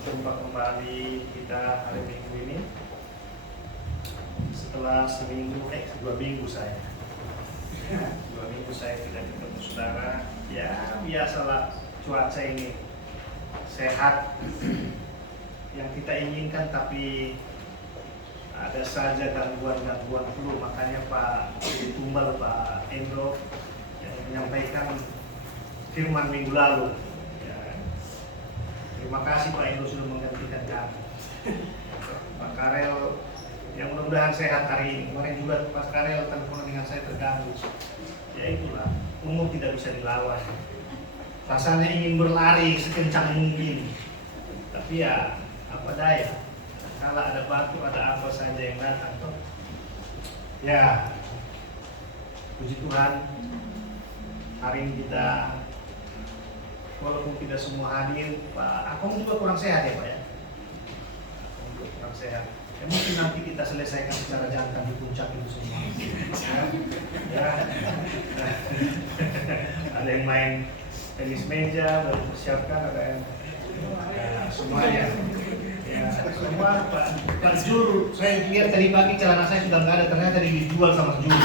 Jumpa kembali kita hari Minggu ini setelah 2 minggu saya 2 minggu saya tidak ketemu saudara. Ya biasalah, cuaca ini sehat yang kita inginkan, tapi ada saja gangguan-gangguan flu. Makanya Pak Tumbal, Pak Endro yang menyampaikan firman minggu lalu. Terima kasih Pak Indo sudah menggantikan kami. Pak Karel yang mudah-mudahan sehat hari ini. Kemarin juga Pak Karel telepon dengan saya terganggu. Ya itulah, umur tidak bisa dilawan. Rasanya ingin berlari sekencang mungkin, tapi ya apa daya. Kalau ada batu, ada apa saja yang datang. Ya, puji Tuhan, hari ini kita walaupun tidak semua hadir. Pak Akong juga kurang sehat ya Pak ya? Akong juga kurang sehat. Ya, mungkin nanti kita selesaikan secara jantan di puncak itu semua. Ya. Ada yang main tenis meja, baru persiapkan, ada yang semuanya. Ya, semua Pak Juru, saya lihat tadi pagi celana saya sudah nggak ada, ternyata dijual sama Juru.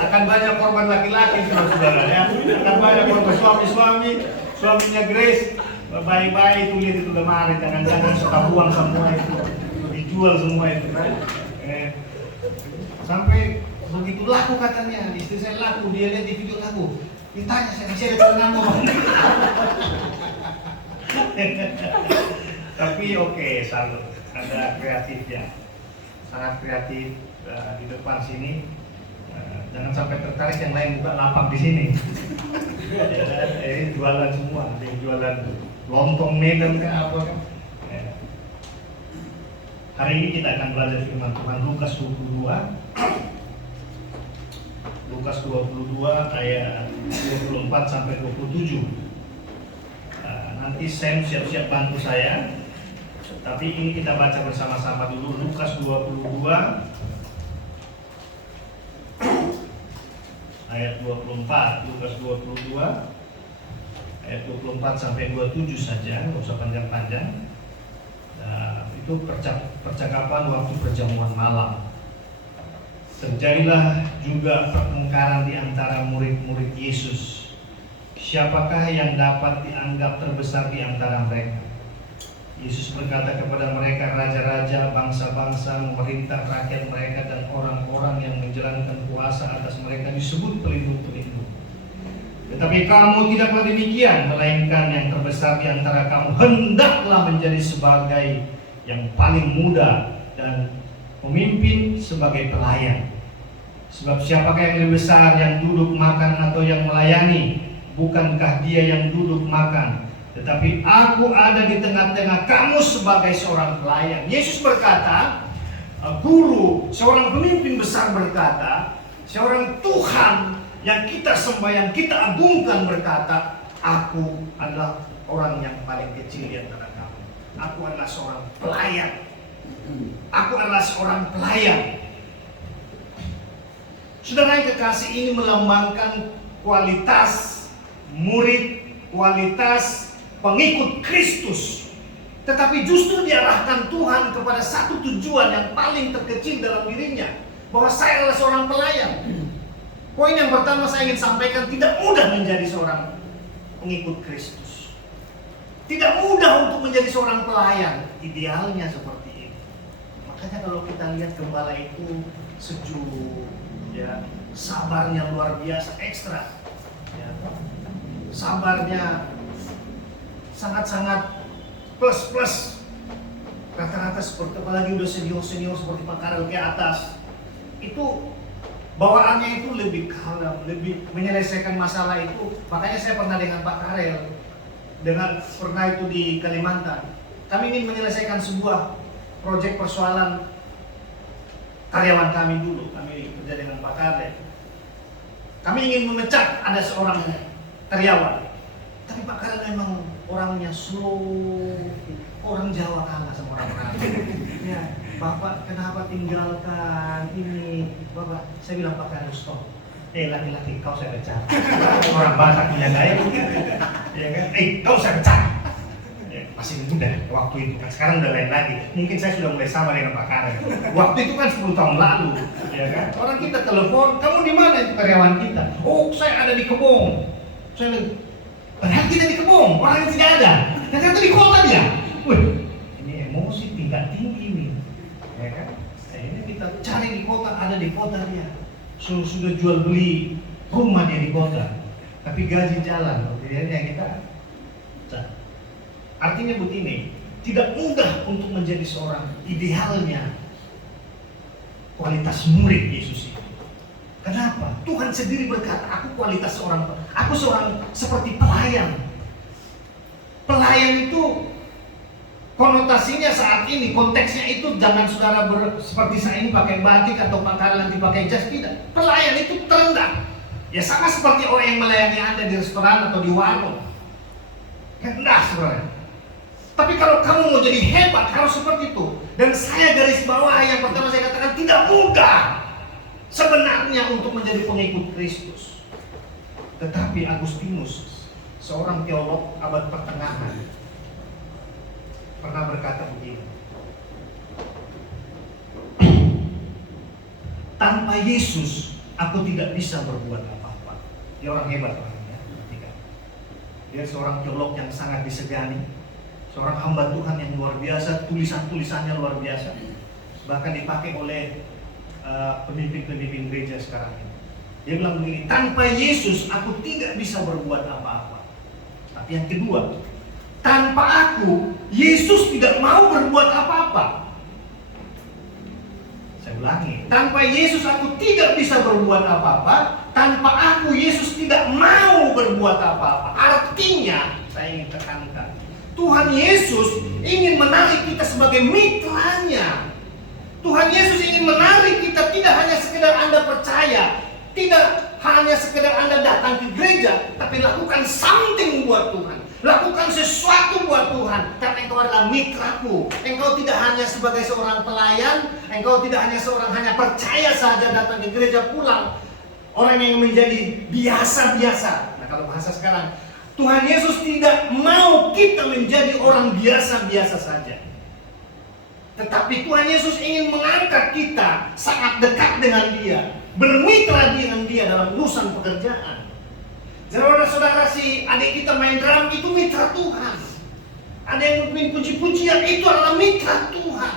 Akan banyak korban laki-laki saudara ya, akan banyak korban suaminya Grace, bayi-bayi itu lihat itu lemari, jangan-jangan suka buang semua itu, dijual semua itu kan. Sampai begitu laku katanya, istri saya laku, dia lihat di video laku, ditanya saya masih ada celana mau. Tapi oke, salut, ada kreatif ya, sangat kreatif di depan sini. Jangan sampai tertarik yang lain buka lapak di sini. Ya, jualan semua, ada yang jualan lontong Medan kan apa kan. Ya. Hari ini kita akan belajar firman Tuhan Lukas 22. Lukas 22 ayat 24 sampai 27. Nanti Sam siap-siap bantu saya. Tapi ini kita baca bersama-sama dulu. Lukas 22 ayat 24, Lukas 22 ayat 24 sampai 27 saja, nggak usah panjang-panjang. Itu percakapan waktu perjamuan malam. Terjadilah juga pertengkaran di antara murid-murid Yesus. Siapakah yang dapat dianggap terbesar di antara mereka? Yesus berkata kepada mereka, raja-raja, bangsa-bangsa, memerintah rakyat mereka, dan orang-orang yang menjalankan kuasa atas mereka disebut pelindung-pelindung. Tetapi kamu tidaklah demikian, melainkan yang terbesar di antara kamu hendaklah menjadi sebagai yang paling muda dan pemimpin sebagai pelayan. Sebab siapakah yang lebih besar, yang duduk makan atau yang melayani? Bukankah dia yang duduk makan? Tetapi aku ada di tengah-tengah kamu sebagai seorang pelayan. Yesus berkata, guru, seorang pemimpin besar berkata, seorang Tuhan yang kita sembah, yang kita agungkan berkata, aku adalah orang yang paling kecil di antara kamu. Aku adalah seorang pelayan. Aku adalah seorang pelayan. Saudara yang kekasih, ini melambangkan kualitas murid, kualitas pengikut Kristus, tetapi justru diarahkan Tuhan kepada satu tujuan yang paling terkecil dalam dirinya, bahwa saya adalah seorang pelayan. Poin yang pertama saya ingin sampaikan, tidak mudah menjadi seorang pengikut Kristus. Tidak mudah untuk menjadi seorang pelayan, idealnya seperti ini. Makanya kalau kita lihat gembala itu sejuk, ya, sabarnya luar biasa, ekstra, ya, sabarnya sangat-sangat plus. Rata-rata seperti, apalagi udah senior seperti Pak Karel ke atas, itu bawaannya itu lebih kalem, lebih menyelesaikan masalah itu. Makanya saya pernah dengan Pak Karel, pernah itu di Kalimantan. Kami ingin menyelesaikan sebuah proyek persoalan karyawan kami dulu. Kami kerja dengan Pak Karel. Kami ingin memecat ada seorang karyawan, tapi Pak Karel memang orangnya slow, orang Jawa kalah sama orang-orang. Ya, Bapak kenapa tinggalkan ini? Bapak, saya bilang Pak Karel stop. Laki-laki kau saya pecat. Orang Batak punya gaya. ya kan? Kau saya pecat. Ya, masih muda waktu itu kan, sekarang udah lain lagi. Mungkin saya sudah mulai sama dengan Pak Karen. Waktu itu kan 10 tahun lalu, ya kan? Orang kita telepon, kamu di mana itu karyawan kita? Oh, saya ada di Kebong. Saya padahal kita di Kebong, orangnya tidak ada. Ternyata di kota dia. Wih, ini emosi tingkat tinggi nih, ya kan? Nah, ini kita cari di kota, ada di kota dia. Sudah jual beli rumah dia di kota, tapi gaji jalan. Akhirnya kita. Artinya begini, tidak mudah untuk menjadi seorang idealnya kualitas murid Yesus itu. Kenapa? Tuhan sendiri berkata, aku seorang seperti pelayan. Pelayan itu konotasinya saat ini, konteksnya itu jangan saudara seperti saya ini pakai batik atau pakaian nanti pakai jas, tidak. Pelayan itu terendah. Ya sama seperti orang yang melayani Anda di restoran atau di warung. Rendah saudara. Tapi kalau kamu mau jadi hebat harus seperti itu. Dan saya garis bawah yang pertama saya katakan, tidak mudah sebenarnya untuk menjadi pengikut Kristus. Tetapi Agustinus, seorang teolog abad pertengahan, pernah berkata begini, tanpa Yesus aku tidak bisa berbuat apa-apa. Dia orang hebat orangnya. Dia seorang teolog yang sangat disegani, seorang hamba Tuhan yang luar biasa, tulisan-tulisannya luar biasa, bahkan dipakai oleh pemimpin-pemimpin gereja sekarang ini. Dia bilang begini, tanpa Yesus aku tidak bisa berbuat apa-apa. Tapi yang kedua, tanpa aku Yesus tidak mau berbuat apa-apa. Saya ulangi, tanpa Yesus aku tidak bisa berbuat apa-apa. Tanpa aku Yesus tidak mau berbuat apa-apa. Artinya, saya ingin tekankan, Tuhan Yesus ingin menarik kita sebagai mitranya. Tuhan Yesus ingin menarik kita, tidak hanya sekedar Anda percaya, tidak hanya sekedar Anda datang ke gereja, tapi lakukan something buat Tuhan. Lakukan sesuatu buat Tuhan, karena engkau adalah mitraku. Engkau tidak hanya sebagai seorang pelayan, engkau tidak hanya seorang hanya percaya saja datang ke gereja pulang, orang yang menjadi biasa-biasa. Nah kalau bahasa sekarang, Tuhan Yesus tidak mau kita menjadi orang biasa-biasa saja. Tetapi Tuhan Yesus ingin mengangkat kita sangat dekat dengan Dia, bermitra dengan Dia dalam urusan pekerjaan. Saudara-saudara, si adik kita main drum itu mitra Tuhan. Ada yang memimpin puji-pujian, itu adalah mitra Tuhan.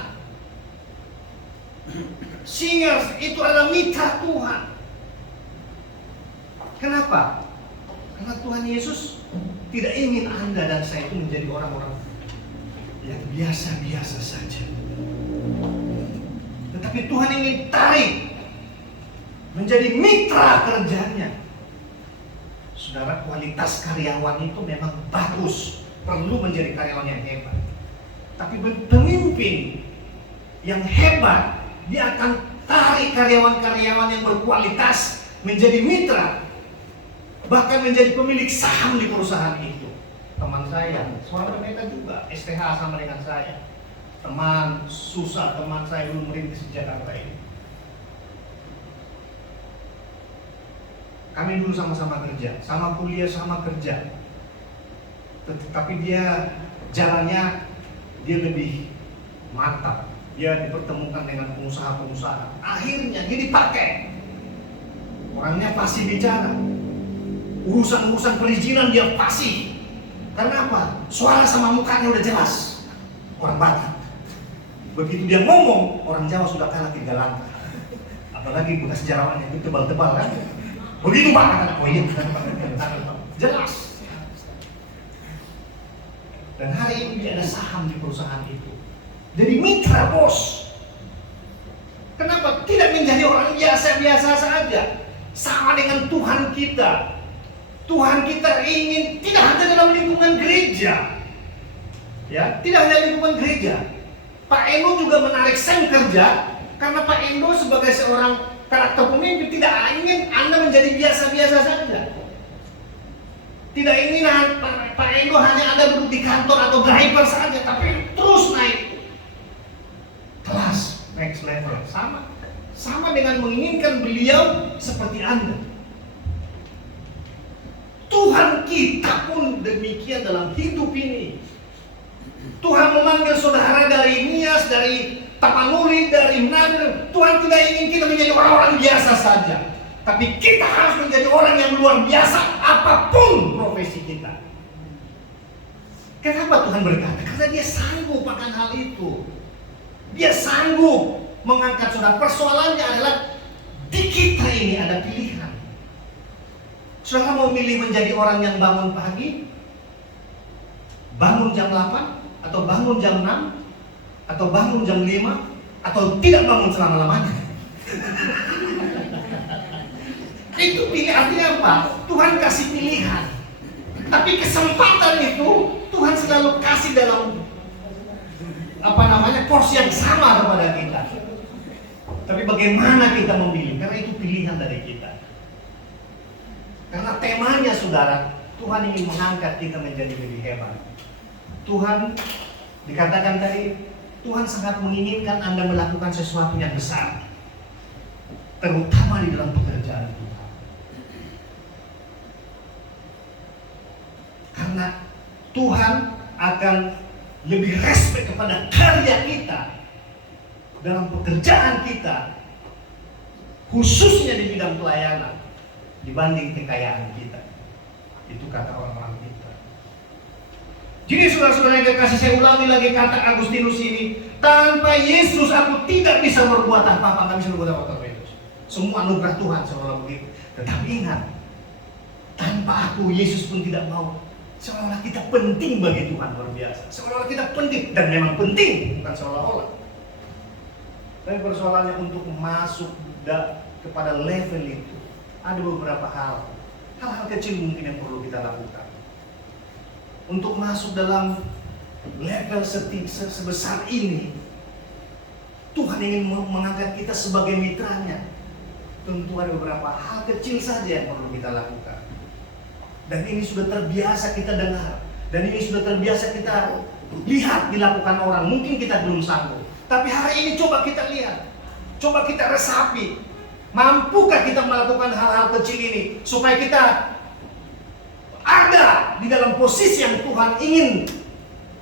Singers itu adalah mitra Tuhan. Kenapa? Karena Tuhan Yesus tidak ingin Anda dan saya itu menjadi orang-orang yang biasa-biasa saja. Tetapi Tuhan ingin tarik menjadi mitra kerjanya. Saudara, kualitas karyawan itu memang bagus, perlu menjadi karyawan yang hebat. Tapi pemimpin yang hebat, dia akan tarik karyawan-karyawan yang berkualitas menjadi mitra, bahkan menjadi pemilik saham di perusahaan itu. Teman saya, suami mereka juga STH sama dengan saya. Teman saya dulu merintis di Jakarta ini. Kami dulu sama-sama kerja, sama kuliah, sama kerja. Tetapi dia jalannya dia lebih mantap. Dia dipertemukan dengan pengusaha-pengusaha. Akhirnya dia dipakai. Orangnya fasih bicara. Urusan-urusan perizinan dia fasih. Karena apa? Suara sama mukanya udah jelas. Orang Batak. Begitu dia ngomong, orang Jawa sudah kalah 3 langkah. Apalagi bekas sejarawannya itu tebal-tebal kan. Begitu Pak, kata oh iya, jelas. Dan hari ini dia ada saham di perusahaan itu. Jadi mitra bos. Kenapa? Tidak menjadi orang biasa-biasa saja. Sama dengan Tuhan kita. Tuhan kita ingin tidak hanya dalam lingkungan gereja. Ya, tidak hanya lingkungan gereja. Pak Endo juga menarik saya kerja karena Pak Endo sebagai seorang karakter pemimpin tidak ingin Anda menjadi biasa-biasa saja. Tidak ingin Pak Endo hanya Anda duduk di kantor atau driver saja, tapi terus naik kelas, next level. Sama dengan menginginkan beliau seperti Anda. Tuhan kita pun demikian. lihat dalam hidup ini. Tuhan memanggil saudara dari Nias, dari Tapanuli, dari Manado. Tuhan tidak ingin kita menjadi orang-orang biasa saja, tapi kita harus menjadi orang yang luar biasa apapun profesi kita. Kenapa Tuhan berkata? Karena Dia sanggup akan hal itu. Dia sanggup mengangkat saudara. Persoalannya adalah di kita ini ada pilihan. Saudara mau milih menjadi orang yang bangun pagi, bangun jam 8, atau bangun jam 6, atau bangun jam 5, atau tidak bangun selama-lamanya. Itu pilih, artinya apa? Tuhan kasih pilihan. Tapi kesempatan itu Tuhan selalu kasih dalam porsi yang sama kepada kita. Tapi bagaimana kita memilih? Karena itu pilihan dari kita. Karena temanya saudara, Tuhan ingin mengangkat kita menjadi lebih hebat. Tuhan, dikatakan tadi, Tuhan sangat menginginkan Anda melakukan sesuatu yang besar, terutama di dalam pekerjaan Tuhan. Karena Tuhan akan lebih respek kepada karya kita dalam pekerjaan kita, khususnya di bidang pelayanan, dibanding kekayaan kita. Itu kata orang-orang kita. Jadi saudara-saudara yang kekasih, saya ulangi lagi kata Agustinus ini, tanpa Yesus aku tidak bisa berbuat apa-apa, nggak bisa berbuat apa-apa. Semua anugerah Tuhan seolah-olah begitu. Tetapi ingat, tanpa aku Yesus pun tidak mau. Seolah-olah kita penting bagi Tuhan, luar biasa. Seolah-olah kita penting, dan memang penting, bukan seolah-olah. Tapi persoalannya untuk masuk kepada level itu, ada beberapa hal kecil mungkin yang perlu kita lakukan. Untuk masuk dalam level sebesar ini, Tuhan ingin mengangkat kita sebagai mitranya. Tentu ada beberapa hal kecil saja yang perlu kita lakukan. Dan ini sudah terbiasa kita dengar, dan ini sudah terbiasa kita lihat dilakukan orang. Mungkin kita belum sanggup, tapi hari ini coba kita lihat, coba kita resapi. Mampukah kita melakukan hal-hal kecil ini supaya kita ada di dalam posisi yang Tuhan ingin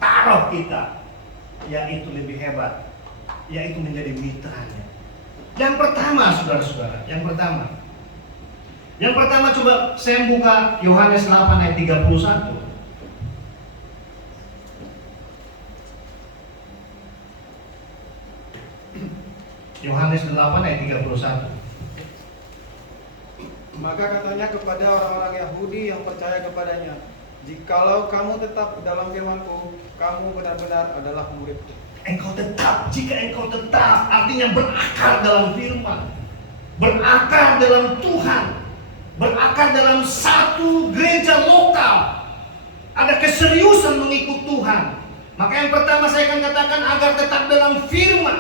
taruh kita, yaitu lebih hebat, yaitu menjadi mitranya. Yang pertama, saudara-saudara, yang pertama coba saya buka Yohanes 8 ayat 31. Yohanes 8 ayat 31. Maka katanya kepada orang-orang Yahudi yang percaya kepadanya, jikalau kamu tetap dalam firman-Ku, kamu benar-benar adalah murid-Ku. Jika engkau tetap, artinya berakar dalam firman, berakar dalam Tuhan, berakar dalam satu gereja lokal, ada keseriusan mengikut Tuhan. Maka yang pertama saya akan katakan agar tetap dalam firman,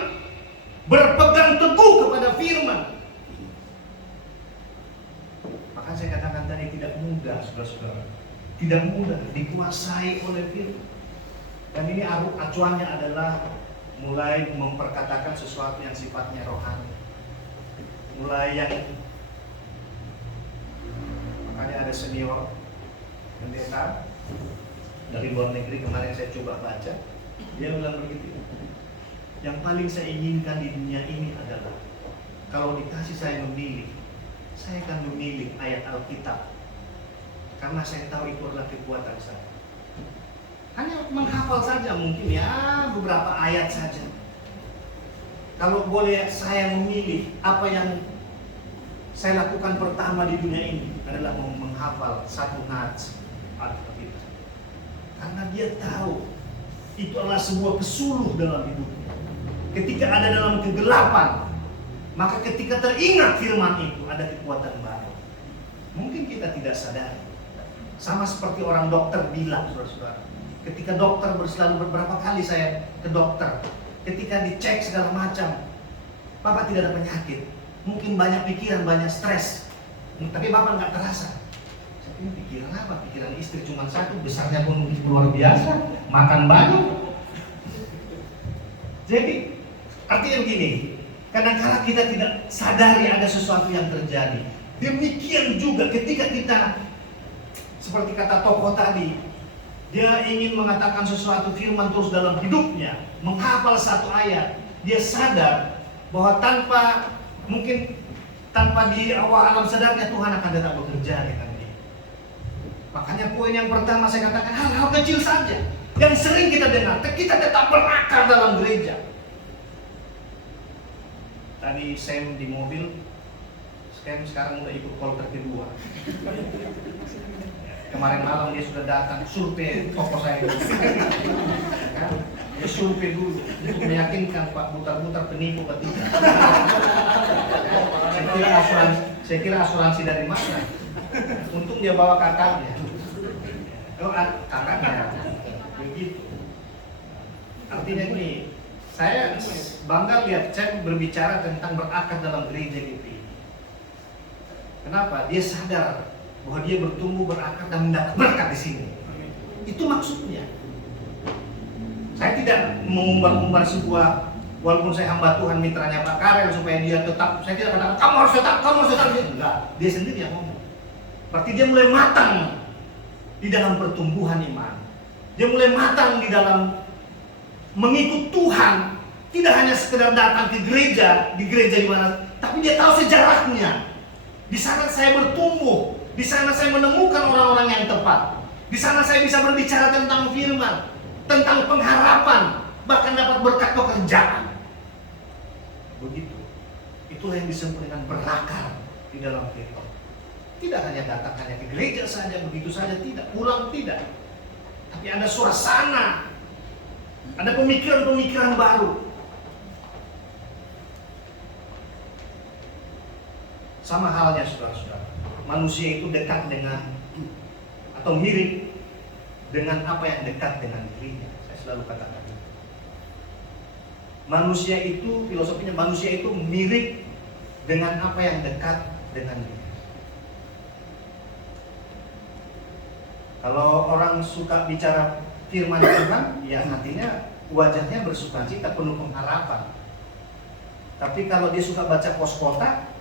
berpegang teguh kepada firman. Maka saya katakan tadi tidak mudah, saudara-saudara, tidak mudah dikuasai oleh firman. Dan ini acuannya adalah mulai memperkatakan sesuatu yang sifatnya rohani, mulai yang makanya ada senior pendeta dari luar negeri kemarin saya coba baca, dia bilang begitu. Yang paling saya inginkan di dunia ini adalah kalau dikasih saya memilih, saya akan memilih ayat Alkitab, karena saya tahu itu adalah kekuatan saya. Hanya menghafal saja mungkin ya beberapa ayat saja. Kalau boleh saya memilih, apa yang saya lakukan pertama di dunia ini adalah menghafal satu nats Alkitab. Karena dia tahu itu adalah sebuah pesuluh dalam hidupnya. Ketika ada dalam kegelapan, maka ketika teringat firman itu ada kekuatan baru. Mungkin kita tidak sadar. Sama seperti orang dokter bilang, saudara-saudara. Ketika dokter selalu beberapa kali saya ke dokter, ketika dicek segala macam, Bapak tidak ada penyakit, mungkin banyak pikiran, banyak stres, tapi Bapak nggak terasa. Saya pikir pikiran apa? Pikiran istri cuma satu, besarnya pun luar biasa, makan banyak. Jadi artinya begini, kadang-kadang kita tidak sadari ada sesuatu yang terjadi. Demikian juga ketika kita, seperti kata tokoh tadi, Dia ingin mengatakan sesuatu firman terus dalam hidupnya, menghafal satu ayat. Dia sadar bahwa mungkin tanpa di awal alam sadarnya Tuhan akan tetap bekerja dengan dia. Makanya poin yang pertama saya katakan hal-hal kecil saja yang sering kita dengar, kita tetap berakar dalam gereja. Tadi Sam di mobil, sekarang udah ikut kolter kedua. Kemarin malam dia sudah datang survei toko saya. Dia survei dulu untuk meyakinkan Pak Butar-Butar penipu atau tidak. Saya kira asuransi dari mana? Untung dia bawa kakaknya. Kakaknya begitu. Artinya ini, saya bangga lihat saya berbicara tentang berakar dalam gereja gitu. Kenapa? Dia sadar bahwa dia bertumbuh, berakar dan mendapat berkat di sini. Itu maksudnya. Saya tidak mengumbar-umbar sebuah, walaupun saya hamba Tuhan, mitranya Pak Karel, supaya dia tetap, saya tidak katakan kamu harus tetap. Enggak, dia sendiri yang ngomong. Berarti dia mulai matang di dalam pertumbuhan iman. Dia mulai matang di dalam mengikut Tuhan. Tidak hanya sekedar datang ke gereja, di gereja di mana, tapi dia tahu sejarahnya. Di sana saya bertumbuh, di sana saya menemukan orang-orang yang tepat. Di sana saya bisa berbicara tentang firman, tentang pengharapan, bahkan dapat berkat pekerjaan. Begitu. Itulah yang disebut dengan berakar di dalam firman. Tidak hanya datang hanya ke gereja saja, begitu saja tidak, pulang tidak. Tapi ada suasana, ada pemikiran-pemikiran baru. Sama halnya saudara-saudara, manusia itu dekat dengan atau mirip dengan apa yang dekat dengan dirinya. Saya selalu katakan itu. Manusia itu, filosofinya manusia itu mirip dengan apa yang dekat dengan dirinya. Kalau orang suka bicara firman Tuhan, ya hatinya, wajahnya bersukacita, penuh pengharapan. Tapi kalau dia suka baca pos kota,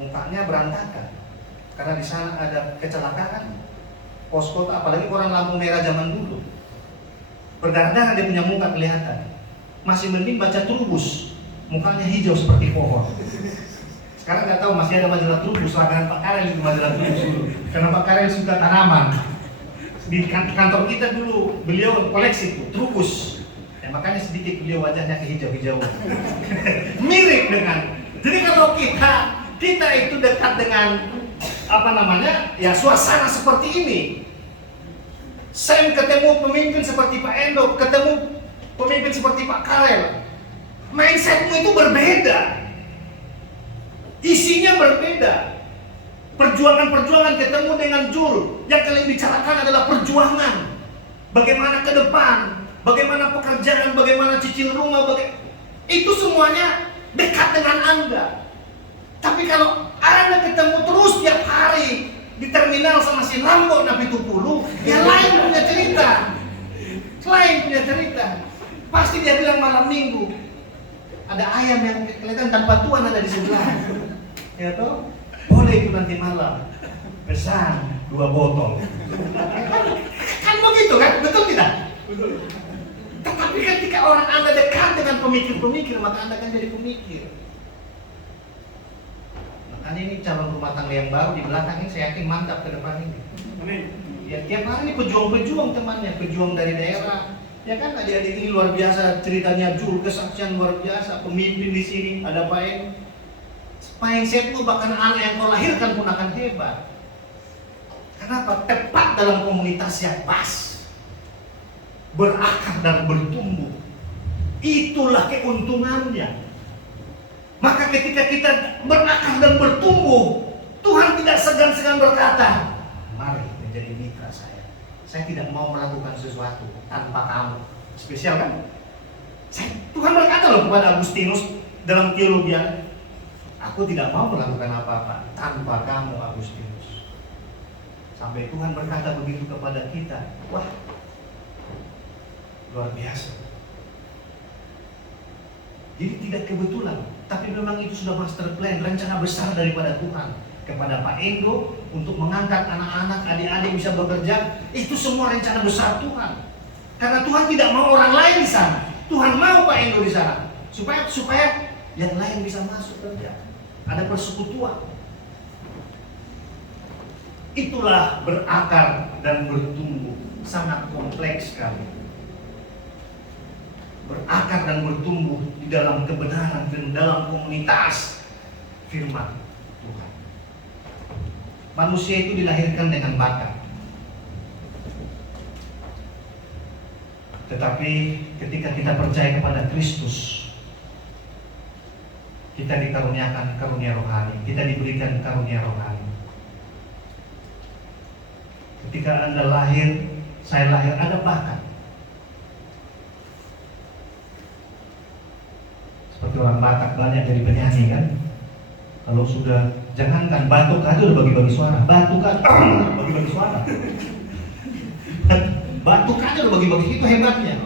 mukanya berantakan, karena di sana ada kecelakaan. Pos kota, apalagi orang lampu merah zaman dulu, berdarah-darah dia punya muka kelihatan. Masih mending baca Trubus, mukanya hijau seperti pohon. Sekarang nggak tahu masih ada majalah Trubus, langganan Pak Karel itu majalah Trubus dulu, karena Pak Karel suka tanaman. Di kantor kita dulu beliau koleksi itu Trubus, ya, makanya sedikit beliau wajahnya kehijau-hijauan. Mirip dengan. Jadi kalau kita itu dekat dengan ya suasana seperti ini. Sam ketemu pemimpin seperti Pak Endo, ketemu pemimpin seperti Pak Karel, mindsetmu itu berbeda, isinya berbeda. Perjuangan-perjuangan ketemu dengan Jul, yang kalian bicarakan adalah perjuangan, bagaimana ke depan, bagaimana pekerjaan, bagaimana cicil rumah, itu semuanya dekat dengan Anda. Tapi kalau Anda ketemu terus tiap hari di terminal sama si Lambo Nabi Tupulu, ya lain punya cerita. Pasti dia bilang malam minggu ada ayam yang kelihatan tanpa tuan ada di sebelah, ya toh, boleh itu nanti malam pesan 2 botol. Kan begitu kan, betul tidak? Tetapi ketika orang Anda dekat dengan pemikir-pemikir, maka Anda akan jadi pemikir. Makanya ini calon rumah tangga yang baru di belakang ini saya yakin mantap ke depan ini. Amin. Ya tiap hari ini pejuang-pejuang temannya, pejuang dari daerah. Ya kan adik-adik ini luar biasa ceritanya, Jul kesaksian luar biasa, pemimpin di sini ada Pak En. Mindsetmu bahkan anak yang kau lahirkan pun akan hebat. Kenapa? Tepat dalam komunitas yang pas, berakar dan bertumbuh. Itulah keuntungannya. Maka ketika kita berakar dan bertumbuh, Tuhan tidak segan-segan berkata, mari menjadi mitra saya. Saya tidak mau melakukan sesuatu tanpa kamu. Spesial kan? Tuhan berkata loh kepada Agustinus dalam teologianya, aku tidak mau melakukan apa-apa tanpa kamu Agustinus. Sampai Tuhan berkata begitu kepada kita. Wah, luar biasa. Jadi tidak kebetulan, tapi memang itu sudah master plan, rencana besar daripada Tuhan. kepada Pak Endo untuk mengangkat anak-anak, adik-adik bisa bekerja. Itu semua rencana besar Tuhan. Karena Tuhan tidak mau orang lain di sana. Tuhan mau Pak Endo di sana supaya yang lain bisa masuk kerja. Ada persekutuan. Itulah berakar dan bertumbuh. Sangat kompleks sekali. Berakar dan bertumbuh di dalam kebenaran dan dalam komunitas firman Tuhan. Manusia itu dilahirkan dengan bakat. Tetapi ketika kita percaya kepada Kristus, kita dikaruniakan karunia rohani, kita diberikan karunia rohani. Ketika Anda lahir, saya lahir, ada bakat. Seperti orang Batak banyak jadi penyanyi kan. Kalau sudah, jangankan batuk aja udah bagi-bagi suara. Batuk aja bagi-bagi suara. Batuk aja udah bagi-bagi, itu hebatnya.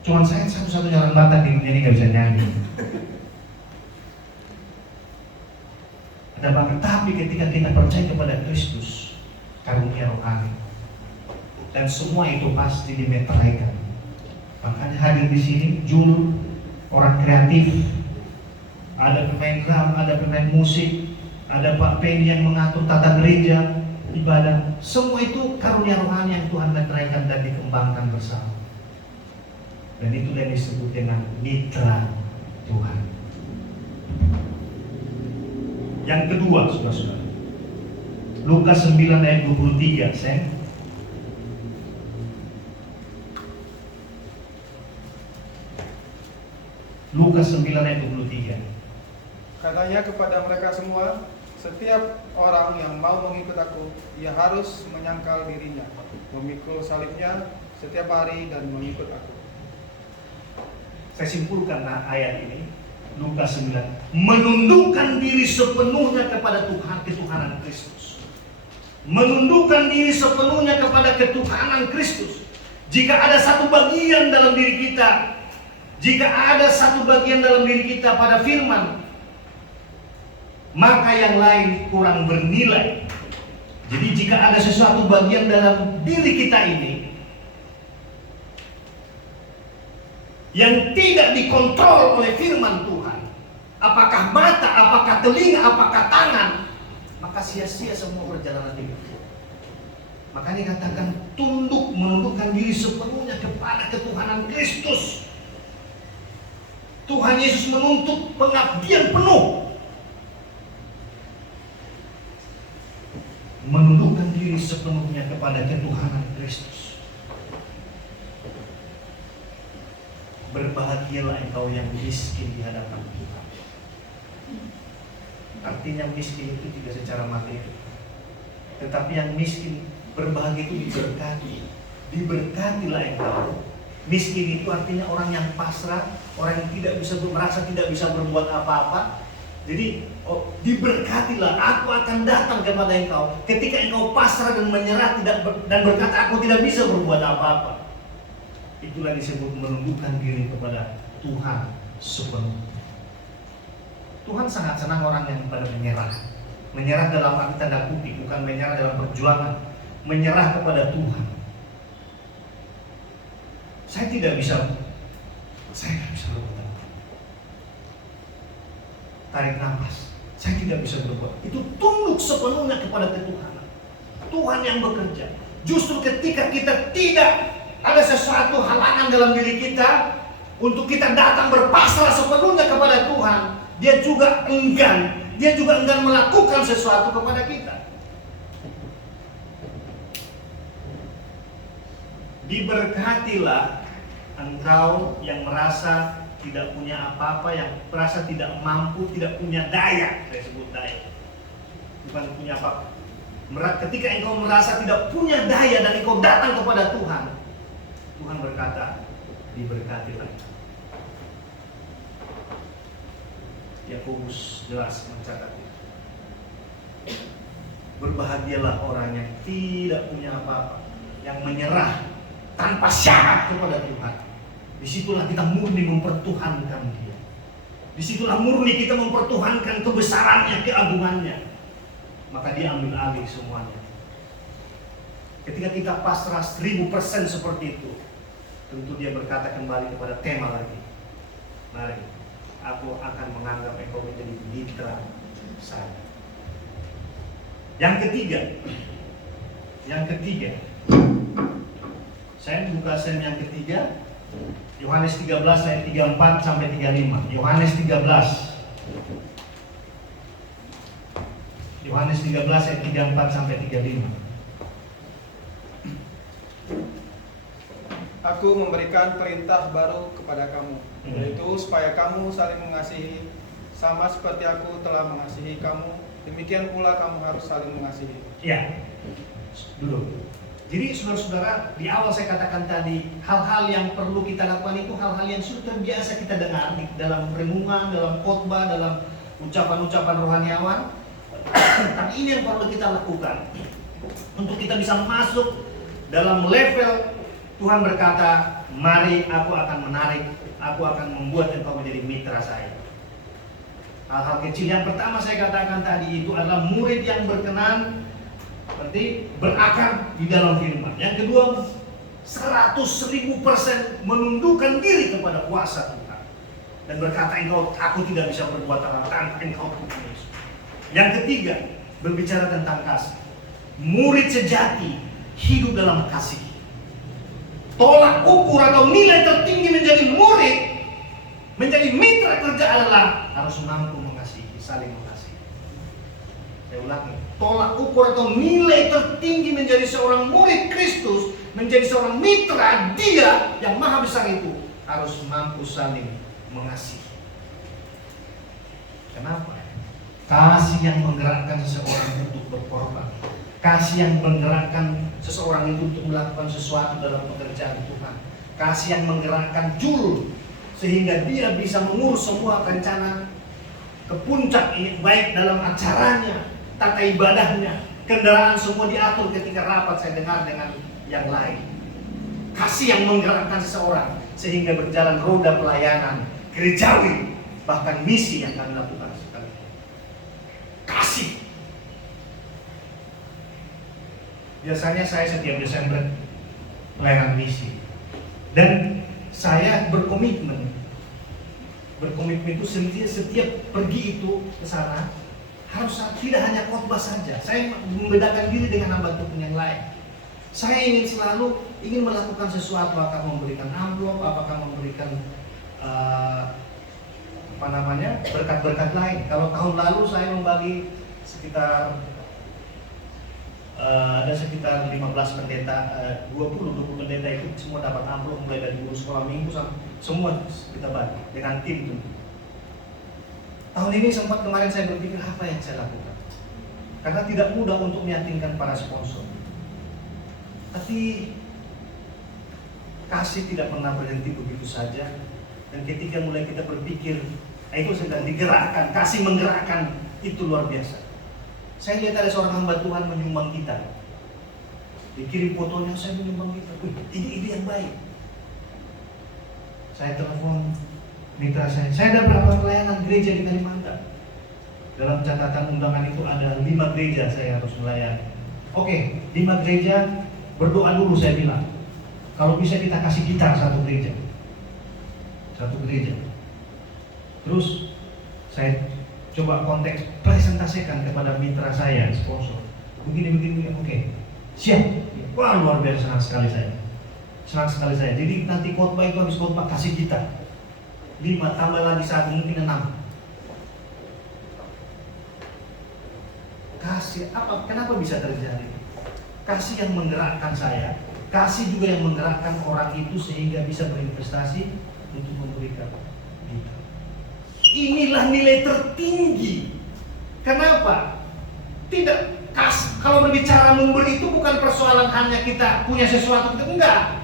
Cuman saya satu-satunya orang Batak di dunia ini gak bisa nyanyi. Ada bakat, tapi ketika kita percaya kepada Kristus, karunia rohani, dan semua itu pasti dimeteraikan. Makanya hadir di sini Jul, orang kreatif, ada pemain drum, ada pemain musik, ada Pak Penny yang mengatur tata gereja, ibadah. Semua itu karunia rohani yang Tuhan meteraikan dan dikembangkan bersama. Dan itu yang disebut dengan mitra Tuhan. Yang kedua, saudara-saudara, Lukas 9 ayat 23, saya. Lukas 9 ayat 23. Katanya kepada mereka semua, setiap orang yang mau mengikut aku, ia harus menyangkal dirinya, memikul salibnya setiap hari dan mengikut aku. Saya simpulkan ayat ini, Lukas 9, menundukkan diri sepenuhnya kepada Tuhan, ketuhanan Kristus. Menundukkan diri sepenuhnya kepada ketuhanan Kristus. Jika ada satu bagian dalam diri kita, jika ada satu bagian dalam diri kita pada firman, maka yang lain kurang bernilai. Jadi jika ada sesuatu bagian dalam diri kita ini yang tidak dikontrol oleh firman Tuhan, apakah mata, apakah telinga, apakah tangan, maka sia-sia semua perjalanan hidup. Makanya katakan tunduk, menundukkan diri sepenuhnya kepada ketuhanan Kristus. Tuhan Yesus menuntut pengabdian penuh. Menundukkan diri sepenuhnya kepada ketuhanan Kristus. Berbahagialah engkau yang miskin di hadapan Tuhan. Artinya miskin itu tidak secara materi, tetapi yang miskin, berbahagia itu diberkati. Diberkatilah engkau. Miskin itu artinya orang yang pasrah, orang yang tidak bisa merasa tidak bisa berbuat apa-apa. Jadi diberkatilah, aku akan datang kepada engkau ketika engkau pasrah dan menyerah dan berkata aku tidak bisa berbuat apa-apa. Itulah disebut menundukkan diri kepada Tuhan sepenuhnya. Tuhan sangat senang orang yang pada menyerah. Menyerah dalam arti tanda kutip, bukan menyerah dalam perjuangan. Menyerah kepada Tuhan. Saya tidak bisa berbuat. Tarik nafas, saya tidak bisa berbuat. Itu tunduk sepenuhnya kepada ketuhanan. Tuhan yang bekerja. Justru ketika kita tidak ada sesuatu halangan dalam diri kita untuk kita datang berpasrah sepenuhnya kepada Tuhan, Dia juga enggan melakukan sesuatu kepada kita. Diberkatilah engkau yang merasa tidak punya apa-apa, yang merasa tidak mampu, tidak punya daya. Saya sebut daya, bukan punya apa. Ketika engkau merasa tidak punya daya dan engkau datang kepada Tuhan, Tuhan berkata, diberkatilah. Yakobus jelas mencatat itu. Berbahagialah orang yang tidak punya apa-apa, yang menyerah tanpa syarat kepada Tuhan. Disitulah kita murni mempertuhankan Dia. Disitulah murni kita mempertuhankan kebesarannya, keagungannya. Maka dia ambil alih semuanya. Ketika kita pasrah 1000% seperti itu, tentu dia berkata kembali kepada tema lagi. Mari, aku akan menganggap engkau menjadi mitra saya. Yang ketiga, saya buka sen yang ketiga, Yohanes 13 ayat 34 sampai 35. Yohanes 13 ayat 34 sampai 35. Aku memberikan perintah baru kepada kamu, yaitu supaya kamu saling mengasihi, sama seperti aku telah mengasihi kamu, demikian pula kamu harus saling mengasihi. Ya, dulu. Jadi saudara-saudara, di awal saya katakan tadi, hal-hal yang perlu kita lakukan itu hal-hal yang sudah terbiasa kita dengar dalam renungan, dalam khotbah, dalam ucapan-ucapan rohaniawan. Tapi ini yang perlu kita lakukan untuk kita bisa masuk dalam level Tuhan berkata, mari aku akan menarik, aku akan membuat engkau menjadi mitra saya. Hal-hal kecil yang pertama saya katakan tadi itu adalah murid yang berkenan, seperti berakar di dalam firman. Yang kedua, 100.000% menundukkan diri kepada kuasa Tuhan dan berkata, aku tidak bisa berbuat apa-apa tanpa engkau Tuhan Yesus. Yang ketiga, berbicara tentang kasih. Murid sejati hidup dalam kasih. Tolak ukur atau nilai tertinggi menjadi murid, menjadi mitra kerja adalah harus mampu mengasihi, saling mengasihi. Saya ulangi, tolak ukur atau nilai tertinggi menjadi seorang murid Kristus, menjadi seorang mitra Dia yang maha besar itu harus mampu saling mengasihi. Kenapa? Kasih yang menggerakkan seseorang untuk berkorban. Kasih yang menggerakkan seseorang itu untuk melakukan sesuatu dalam pekerjaan Tuhan. Kasih yang menggerakkan Jul sehingga dia bisa mengurus semua rencana ke puncak ini, baik dalam acaranya, tata ibadahnya, kendaraan semua diatur ketika rapat. Saya dengar dengan yang lain. Kasih yang menggerakkan seseorang sehingga berjalan roda pelayanan gerejawi, bahkan misi yang kami lakukan sekali. Kasih. Biasanya saya setiap Desember pelayanan misi, dan saya berkomitmen itu setiap pergi itu ke sana harus tidak hanya khotbah saja. Saya membedakan diri dengan hamba Tuhan yang lain. Saya ingin selalu melakukan sesuatu, apakah memberikan amplop, apakah memberikan berkat-berkat lain. Kalau tahun lalu saya membagi sekitar ada sekitar 15 pendeta, 20 pendeta itu semua dapat amplop, mulai dari guru sekolah minggu sampai semua kita bagi dengan tim itu. Tahun ini sempat kemarin saya berpikir apa yang saya lakukan, karena tidak mudah untuk meyakinkan para sponsor. Tapi kasih tidak pernah berhenti begitu saja, dan ketika mulai kita berpikir, itu sedang digerakkan, kasih menggerakkan, itu luar biasa. Saya lihat ada seorang hamba Tuhan menyumbang kita, dikirim fotonya, saya menyumbang kita. Ini ide yang baik. Saya telepon mitra saya ada berapa pelayanan gereja di Kalimantan. Dalam catatan undangan itu ada 5 gereja saya harus melayani. Oke, 5 gereja, berdoa dulu saya bilang. Kalau bisa kita kasih gitar satu gereja. Terus saya coba konteks presentasikan kepada mitra saya, sponsor. Begini, oke. Siap. Wah, luar biasa, senang sekali saya. Jadi nanti khotbah itu habis khotbah kasih kita 5 tambah lagi 1, mungkin 6. Kasih apa? Kenapa bisa terjadi? Kasih yang menggerakkan saya, kasih juga yang menggerakkan orang itu sehingga bisa berinvestasi untuk memberikan kita. Inilah nilai tertinggi. Kenapa? Kalau berbicara memberi itu bukan persoalan hanya kita punya sesuatu, enggak.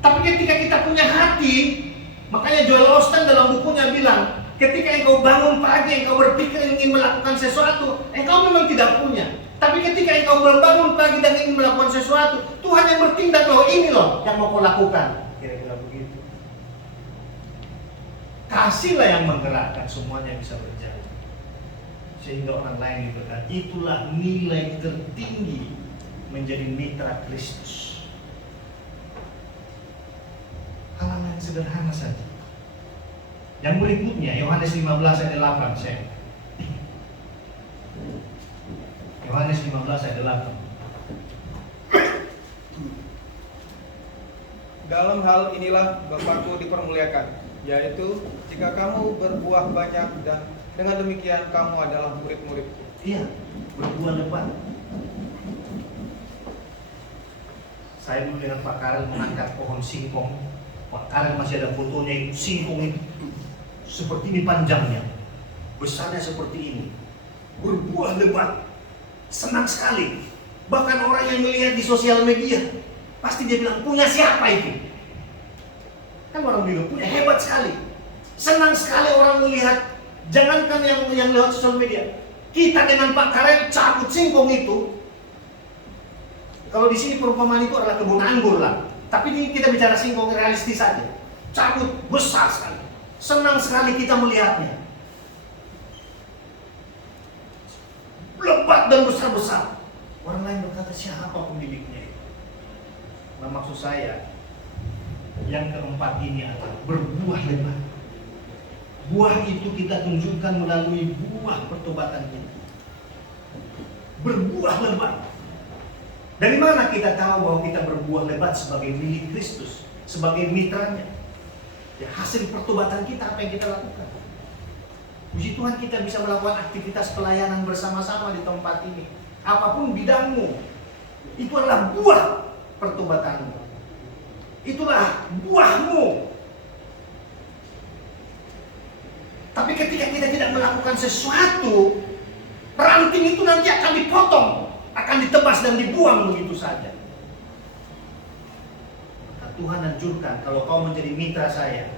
Tapi ketika kita punya hati, makanya Joel Osteen dalam bukunya bilang, ketika engkau bangun pagi, engkau berpikir ingin melakukan sesuatu, engkau memang tidak punya. Tapi ketika engkau bangun pagi dan ingin melakukan sesuatu, Tuhan yang bertindak, loh ini loh yang mau kau lakukan. Kira-kira begitu. Kasihlah yang menggerakkan semuanya bisa berjalan. Sehingga orang lain diberkati. Itulah nilai tertinggi menjadi mitra Kristus. Hal yang sederhana saja. Yang berikutnya, Yohanes 15 ayat 8. Yohanes 15 ayat 8. Dalam hal inilah Bapakku dipermuliakan, yaitu jika kamu berbuah banyak dan dengan demikian kamu adalah murid-muridku. Iya, berbuah lebat. Saya dulu dengan Pak Karel mengangkat pohon singkong. Pak Karel masih ada fotonya itu, singkong itu seperti ini panjangnya, besarnya seperti ini, berbuah lebat, senang sekali. Bahkan orang yang melihat di sosial media pasti dia bilang, punya siapa itu? Kan orang bilang, punya, hebat sekali. Senang sekali orang melihat. Jangankan yang lewat sosial media, kita dengan Pak Karel cabut singkong itu. Kalau di sini perumpamaan itu adalah kebun anggur lah. Tapi ini kita bicara singkong realistis saja. Cabut besar sekali. Senang sekali kita melihatnya. Lebat dan besar-besar. Orang lain berkata, siapa pemiliknya itu? Nah, maksud saya, yang keempat ini adalah berbuah lebat. Buah itu kita tunjukkan melalui buah pertobatan kita. Berbuah lebat. Dari mana kita tahu bahwa kita berbuah lebat sebagai milik Kristus, sebagai mitranya? Ya, hasil pertobatan kita, apa yang kita lakukan. Puji Tuhan, kita bisa melakukan aktivitas pelayanan bersama-sama di tempat ini. Apapun bidangmu, itu adalah buah pertobatanmu. Itulah buahmu. Tapi ketika kita tidak melakukan sesuatu, ranting itu nanti akan dipotong, akan ditebas dan dibuang begitu saja. Maka Tuhan anjurkan, kalau kau menjadi mitra saya,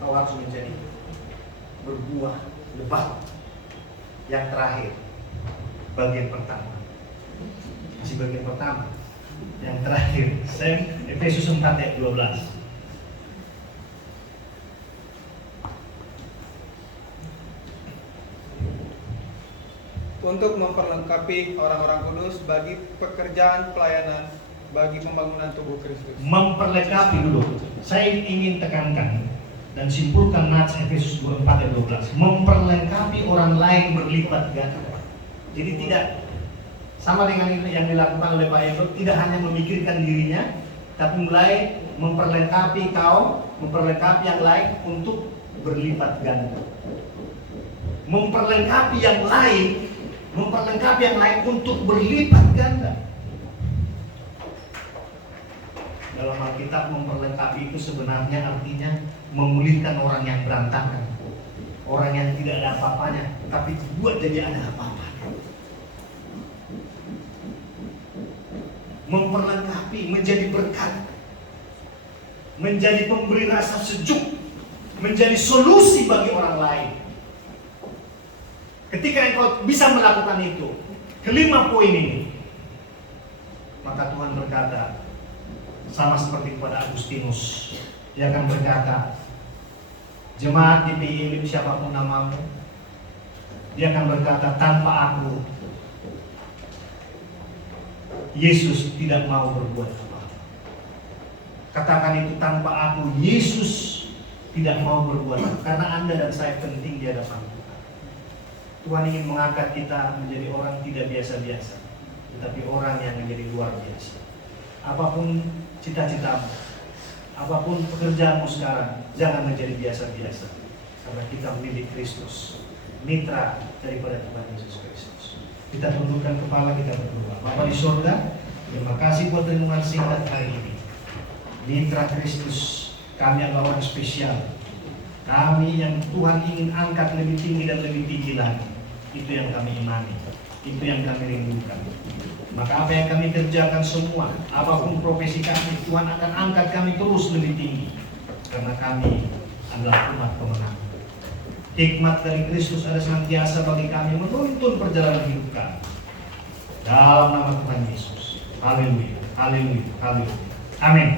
kau harus menjadi berbuah lebat. Yang terakhir, bagian pertama. Masih bagian pertama. Yang terakhir, Efesus 4 ayat 12. Untuk memperlengkapi orang-orang kudus bagi pekerjaan pelayanan bagi pembangunan tubuh Kristus. Memperlengkapi dulu. Saya ingin tekankan dan simpulkan nats Efesus 4 ayat 12. Memperlengkapi orang lain berlipat ganda. Jadi tidak sama dengan yang dilakukan oleh Pak Eko, tidak hanya memikirkan dirinya, tapi mulai memperlengkapi kaum, memperlengkapi yang lain untuk berlipat ganda. Memperlengkapi yang lain untuk berlipat ganda. Dalam Alkitab, memperlengkapi itu sebenarnya artinya memulihkan orang yang berantakan, orang yang tidak ada apa-apanya, tapi dibuat jadi ada apa-apa. Memperlengkapi, menjadi berkat, menjadi pemberi rasa sejuk, menjadi solusi bagi orang lain. Ketika engkau bisa melakukan itu, kelima poin ini, maka Tuhan berkata, sama seperti kepada Agustinus, dia akan berkata, jemaat GPI Elim siapapun namamu, dia akan berkata, tanpa aku, Yesus tidak mau berbuat apa-apa. Katakan itu, tanpa aku, Yesus tidak mau berbuat apa, karena Anda dan saya penting di hadapan Tuhan. Tuhan ingin mengangkat kita menjadi orang tidak biasa-biasa, tetapi orang yang menjadi luar biasa. Apapun cita-citamu, apapun pekerjaanmu sekarang, jangan menjadi biasa-biasa, karena kita milik Kristus, mitra daripada Tuhan Yesus Kristus. Kita tundukkan kepala, kita berdoa. Bapa di surga, terima kasih buat renungan singkat hari ini. Mitra Kristus, kami adalah orang spesial. Kami yang Tuhan ingin angkat lebih tinggi dan lebih tinggi lagi. Itu yang kami imani, itu yang kami rindukan. Maka apa yang kami kerjakan semua, apapun profesi kami, Tuhan akan angkat kami terus lebih tinggi, karena kami adalah umat pemenang. Hikmat dari Kristus ada senantiasa bagi kami menuntun perjalanan hidup kami. Dalam nama Tuhan Yesus. Haleluya, haleluya, haleluya. Amin.